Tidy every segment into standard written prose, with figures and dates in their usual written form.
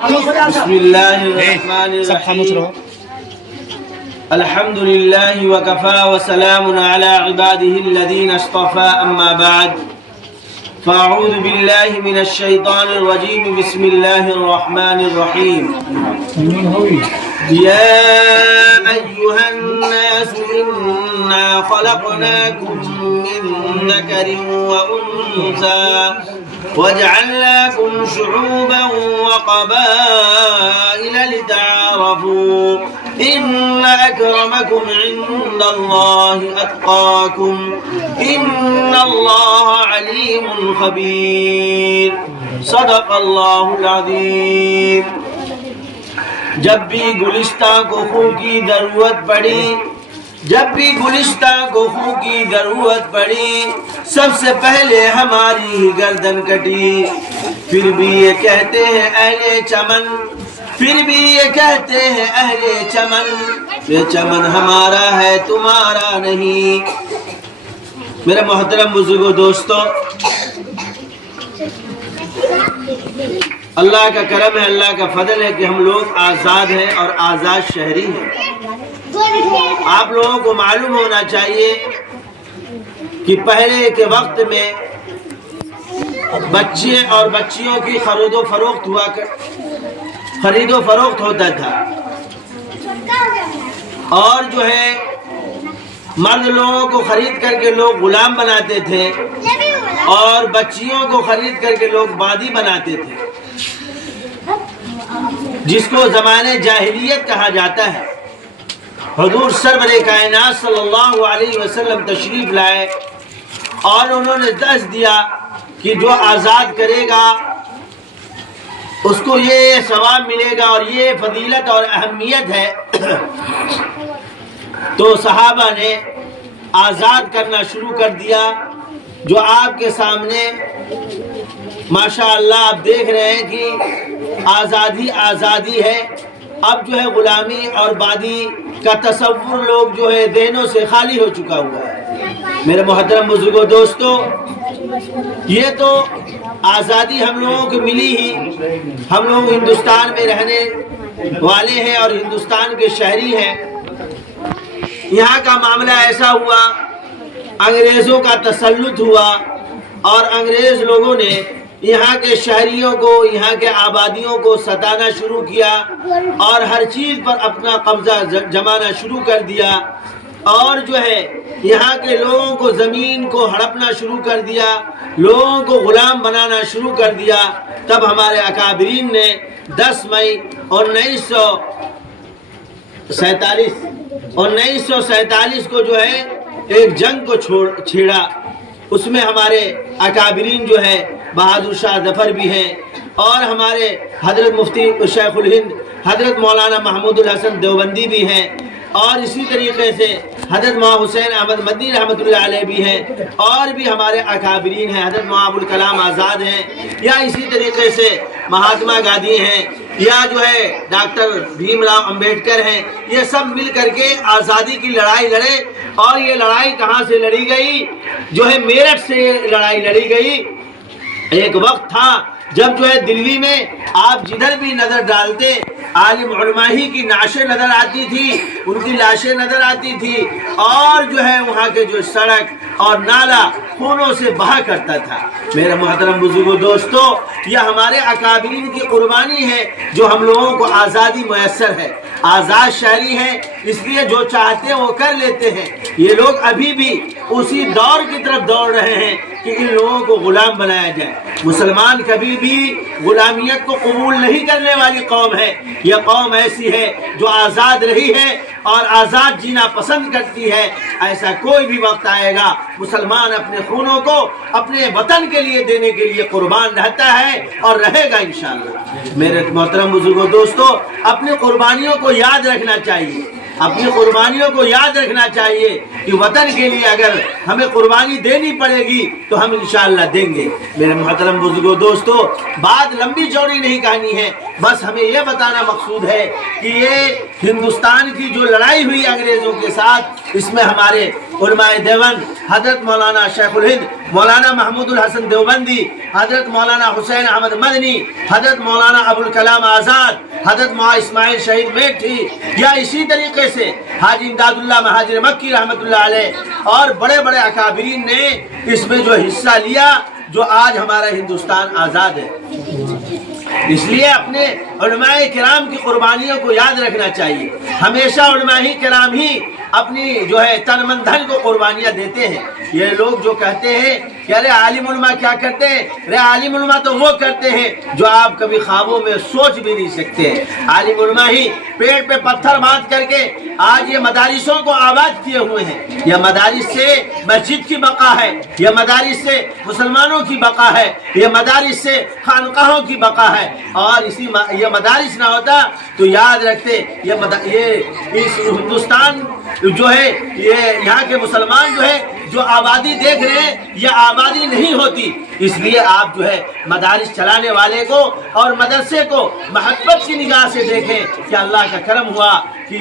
بسم الله الرحمن الرحيم الحمد لله وكفى وسلام على عباده الذين اصطفى أما بعد فأعوذ بالله من الشيطان الرجيم بسم الله الرحمن الرحيم يا أيها الناس إنا خلقناكم من ذكر وأنثى وجعلناكم شعوبا وقبائل لتعارفوا إن أكرمكم عند الله أتقاكم إن الله عليم خبير صدق الله العظيم. جب بھی گلستہ کو خوں کی ضرورت پڑی خوں کی ضرورت پڑی سب سے پہلے ہماری گردن کٹی. پھر بھی یہ کہتے ہیں اہل چمن یہ چمن ہمارا ہے تمہارا نہیں. میرے محترم بزرگوں دوستو، اللہ کا کرم ہے، اللہ کا فضل ہے کہ ہم لوگ آزاد ہیں اور آزاد شہری ہیں. آپ لوگوں کو معلوم ہونا چاہیے کہ پہلے کے وقت میں بچے اور بچیوں کی خرید و فروخت ہوتا تھا، اور جو ہے مرد لوگوں کو خرید کر کے لوگ غلام بناتے تھے اور بچیوں کو خرید کر کے لوگ بادی بناتے تھے، جس کو زمانے جاہلیت کہا جاتا ہے. حضور سرور کائنات صلی اللہ علیہ وسلم تشریف لائے اور انہوں نے درس دیا کہ جو آزاد کرے گا اس کو یہ ثواب ملے گا اور یہ فضیلت اور اہمیت ہے. تو صحابہ نے آزاد کرنا شروع کر دیا. جو آپ کے سامنے ماشاءاللہ آپ دیکھ رہے ہیں کہ آزادی ہے. اب جو ہے غلامی اور بادی کا تصور لوگ جو ہے ذہنوں سے خالی ہو چکا ہوا ہے. میرے محترم بزرگوں دوستو، یہ تو آزادی ہم لوگوں کو ملی ہی، ہم لوگ ہندوستان میں رہنے والے ہیں اور ہندوستان کے شہری ہیں. یہاں کا معاملہ ایسا ہوا، انگریزوں کا تسلط ہوا اور انگریز لوگوں نے یہاں کے شہریوں کو، یہاں کے آبادیوں کو ستانا شروع کیا اور ہر چیز پر اپنا قبضہ جمانا شروع کر دیا، اور جو ہے یہاں کے لوگوں کو زمین کو ہڑپنا شروع کر دیا، لوگوں کو غلام بنانا شروع کر دیا. تب ہمارے اکابرین نے 10 مئی 1947 کو جو ہے ایک جنگ کو چھیڑا. اس میں ہمارے اکابرین جو ہے بہادر شاہ ظفر بھی ہیں اور ہمارے حضرت مفتی شیخ الہند حضرت مولانا محمود الحسن دیوبندی بھی ہیں، اور اسی طریقے سے حضرت مولانا حسین احمد مدنی رحمۃ اللہ علیہ بھی ہیں، اور بھی ہمارے اکابرین ہیں. حضرت مولانا ابوالکلام آزاد ہیں، یا اسی طریقے سے مہاتما گاندھی ہیں، یا جو ہے ڈاکٹر بھیم راؤ امبیڈکر ہیں. یہ سب مل کر کے آزادی کی لڑائی لڑے، اور یہ لڑائی کہاں سے لڑی گئی؟ جو ہے میرٹھ سے لڑائی لڑی گئی. ایک وقت تھا جب جو ہے دلی میں آپ جدھر بھی نظر ڈالتے عالم علماء ہی کی نعشیں نظر آتی تھی، ان کی لاشیں نظر آتی تھی، اور جو ہے وہاں کے جو سڑک اور نالا خونوں سے بہا کرتا تھا. میرے محترم بزرگوں دوستو، یہ ہمارے اکابرین کی قربانی ہے جو ہم لوگوں کو آزادی میسر ہے. آزاد شہری ہیں، اس لیے جو چاہتے ہیں وہ کر لیتے ہیں. یہ لوگ ابھی بھی اسی دور کی طرف دوڑ رہے ہیں کہ ان لوگوں کو غلام بنایا جائے. مسلمان کبھی بھی غلامیت کو قبول نہیں کرنے والی قوم ہے. یہ قوم ایسی ہے جو آزاد رہی ہے اور آزاد جینا پسند کرتی ہے. ایسا کوئی بھی وقت آئے گا مسلمان اپنے خونوں کو اپنے وطن کے لیے دینے کے لیے قربان رہتا ہے اور رہے گا انشاءاللہ. میرے محترم بزرگوں دوستو، اپنی قربانیوں کو یاد رکھنا چاہیے، اپنی قربانیوں کو یاد رکھنا چاہیے کہ وطن کے لیے اگر ہمیں قربانی دینی پڑے گی تو ہم انشاءاللہ دیں گے. میرے محترم بزرگوں دوستو، بات لمبی چوڑی نہیں کہانی ہے، بس ہمیں یہ بتانا مقصود ہے کہ یہ ہندوستان کی جو لڑائی ہوئی انگریزوں کے ساتھ، اس میں ہمارے علماء دیوبند حضرت مولانا شیخ الہند مولانا محمود الحسن دیوبندی، حضرت مولانا حسین احمد مدنی، حضرت مولانا ابوالکلام آزاد، حضرت مولانا اسماعیل شہید میٹھی، یا اسی طریقے سے حاجی امداد اللہ مہاجر مکی رحمۃ اللہ علیہ اور بڑے بڑے اکابرین نے اس میں جو حصہ لیا، جو آج ہمارا ہندوستان آزاد ہے۔ اس لیے اپنے علماء کرام کی قربانیوں کو یاد رکھنا چاہیے۔ ہمیشہ علماء کرام ہی اپنی جو ہے تن من دھن کو قربانیاں دیتے ہیں۔ یہ لوگ جو کہتے ہیں کہ ارے عالم علماء کیا کرتے ہیں، ارے عالم علماء تو وہ کرتے ہیں جو آپ کبھی خوابوں میں سوچ بھی نہیں سکتے ہیں۔ عالم علماء ہی پیڑ پہ پتھر باندھ کر کے آج یہ مدارسوں کو آباد کیے ہوئے ہیں۔ یہ مدارس سے مسجد کی بقا ہے، یہ مدارس سے مسلمانوں کی بقا ہے، یہ مدارس سے خانقاہوں کی بقا ہے، اور یہ مدارس نہ ہوتا تو یاد رکھتے یہ اس ہندوستان جو ہے، یہ یہاں کے مسلمان جو ہے جو آبادی دیکھ رہے ہیں، یہ آبادی نہیں ہوتی۔ اس لیے آپ جو ہے مدارس چلانے والے کو اور مدرسے کو محبت کی نگاہ سے دیکھیں کہ اللہ کا کرم ہوا کہ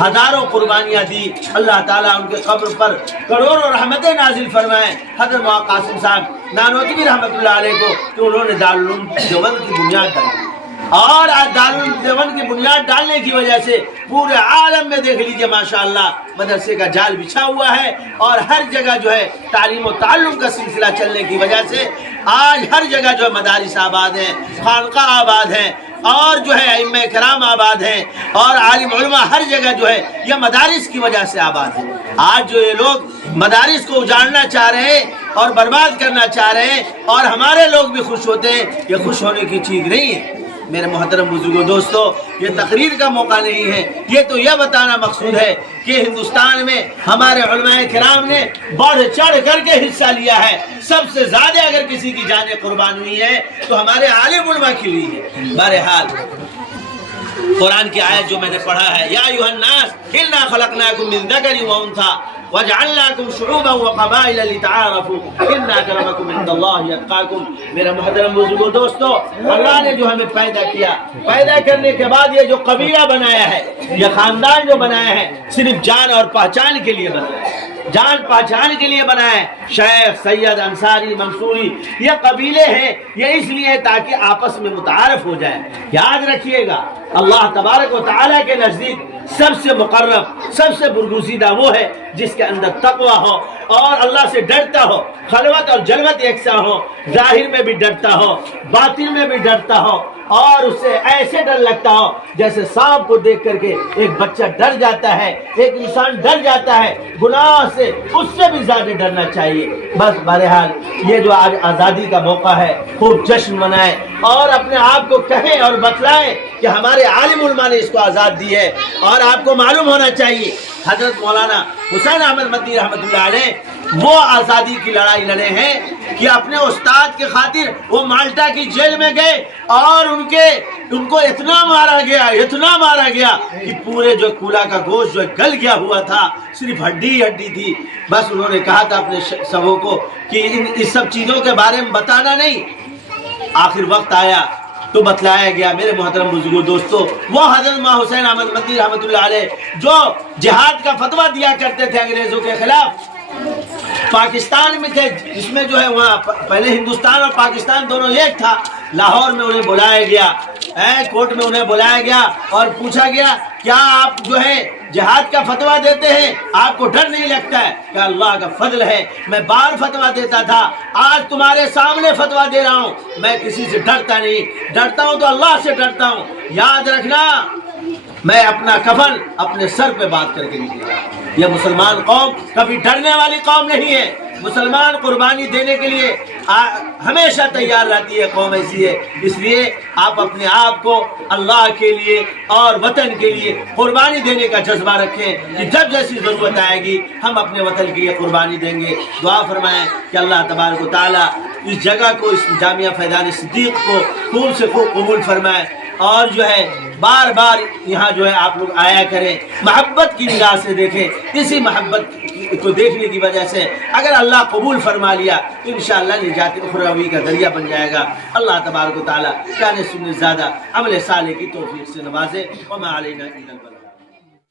ہزاروں قربانیاں دی، اللہ تعالیٰ ان کے قبر پر کروڑوں رحمتیں نازل فرمائیں۔ حضرت مولانا قاسم صاحب نانوتوی رحمۃ اللہ علیہ کو کہ انہوں نے دارالعلوم دیوبند کی بنیاد ڈالی، اور آج دارالعلوم دیوبند کی بنیاد ڈالنے کی وجہ سے پورے عالم میں دیکھ لیجئے ماشاءاللہ مدرسے کا جال بچھا ہوا ہے، اور ہر جگہ جو ہے تعلیم و تعلم کا سلسلہ چلنے کی وجہ سے آج ہر جگہ جو ہے مدارس آباد ہیں، خانقاہ آباد ہیں، اور جو ہے ائمہ کرام آباد ہیں، اور عالم علماء ہر جگہ جو ہے یہ مدارس کی وجہ سے آباد ہیں۔ آج جو یہ لوگ مدارس کو اجاڑنا چاہ رہے ہیں اور برباد کرنا چاہ رہے ہیں، اور ہمارے لوگ بھی خوش ہوتے ہیں، یہ خوش ہونے کی چیز نہیں ہے۔ میرے محترم بزرگوں دوستو، یہ تقریر کا موقع نہیں ہے، یہ تو یہ بتانا مقصود ہے کہ ہندوستان میں ہمارے علماء کرام نے بڑھ چڑھ کر کے حصہ لیا ہے۔ سب سے زیادہ اگر کسی کی جانیں قربان ہوئی ہے تو ہمارے عالم علماء کی ہوئی ہے۔ بہرحال قرآن کی آیت جو میں نے پڑھا ہے، یا ایھا الناس انا خلقناکم من ذکر وانثی وجعلناکم شعوبا وقبائل لتعارفوا ان اکرمکم عند اللہ اتقاکم۔ میرے محترم بزرگوں دوستو، اللہ نے جو ہمیں پیدا کیا، پیدا کرنے کے بعد یہ جو قبیلہ بنایا ہے، یہ خاندان جو بنایا ہے، صرف جان اور پہچان کے لیے بنایا ہے، جان پہچان کے لیے بنایا ہے۔ شیخ، سید، انصاری، منصوری، یہ قبیلے ہیں، یہ اس لیے تاکہ آپس میں متعارف ہو جائے۔ یاد رکھیے گا، اللہ تبارک و تعالیٰ کے نزدیک سب سے مقرب، سب سے برگزیدہ وہ ہے جس کے اندر تقویٰ ہو اور اللہ سے ڈرتا ہو، خلوت اور جلوت یکساں ہو، ظاہر میں بھی ڈرتا ہو، باطن میں بھی ڈرتا ہو، اور اس سے ایسے ڈر لگتا ہو جیسے سانپ کو دیکھ کر کے ایک بچہ ڈر جاتا ہے، ایک انسان ڈر جاتا ہے گناہ سے، اس سے بھی زیادہ ڈرنا چاہیے۔ بس بہرحال یہ جو آج آزادی کا موقع ہے، خوب جشن منائیں اور اپنے آپ کو کہیں اور بتلائیں کہ ہمارے عالم علماء نے اس کو آزاد دی ہے۔ اور آپ کو معلوم ہونا چاہیے حضرت مولانا حسین احمد مدنی رحمۃ اللہ علیہ وہ آزادی کی لڑائی لڑے ہیں کہ اپنے استاد کے خاطر وہ مالٹا کی جیل میں گئے، اور ان کو اتنا مارا گیا کہ پورے جو کولا کا گوشت جو گل گیا ہوا تھا، صرف ہڈی ہڈی تھی۔ بس انہوں نے کہا تھا اپنے سبوں کو کہ ان سب چیزوں کے بارے میں بتانا نہیں۔ آخر وقت آیا تو بتلایا گیا۔ میرے محترم بزرگوں دوستو، وہ حضرت مولانا حسین احمد مدنی رحمۃ اللہ علیہ جو جہاد کا فتویٰ دیا کرتے تھے انگریزوں کے خلاف، پاکستان میں تھے، جس میں جو ہے وہاں پہلے ہندوستان اور پاکستان دونوں ایک تھا۔ لاہور میں انہیں بلایا گیا، کورٹ میں انہیں بلایا گیا اور پوچھا گیا کیا آپ جو ہے جہاد کا فتویٰ دیتے ہیں، آپ کو ڈر نہیں لگتا ہے؟ کہ اللہ کا فضل ہے، میں بار فتویٰ دیتا تھا، آج تمہارے سامنے فتویٰ دے رہا ہوں، میں کسی سے ڈرتا نہیں، ڈرتا ہوں تو اللہ سے ڈرتا ہوں۔ یاد رکھنا، میں اپنا کفن اپنے سر پہ بات کر کے نکلا۔ یہ مسلمان قوم کبھی ڈرنے والی قوم نہیں ہے، مسلمان قربانی دینے کے لیے ہمیشہ تیار رہتی ہے، قوم ایسی ہے۔ اس لیے آپ اپنے آپ کو اللہ کے لیے اور وطن کے لیے قربانی دینے کا جذبہ رکھیں کہ جب جیسی ضرورت آئے گی ہم اپنے وطن کے لیے قربانی دیں گے۔ دعا فرمائیں کہ اللہ تبارک و تعالیٰ اس جگہ کو، اس جامعہ فیضان صدیق کو خوب سے خوب قبول فرمائے۔ اور جو ہے بار بار یہاں جو ہے آپ لوگ آیا کریں، محبت کی نگاہ سے دیکھیں. اسی محبت کو دیکھنے کی وجہ سے اگر اللہ قبول فرما لیا تو انشاءاللہ نجات اخروی کا ذریعہ بن جائے گا. اللہ تبارک و تعالیٰ جان سننے زیادہ عمل صالح کی توفیق سے نوازے. وما علینا الا البلاغ.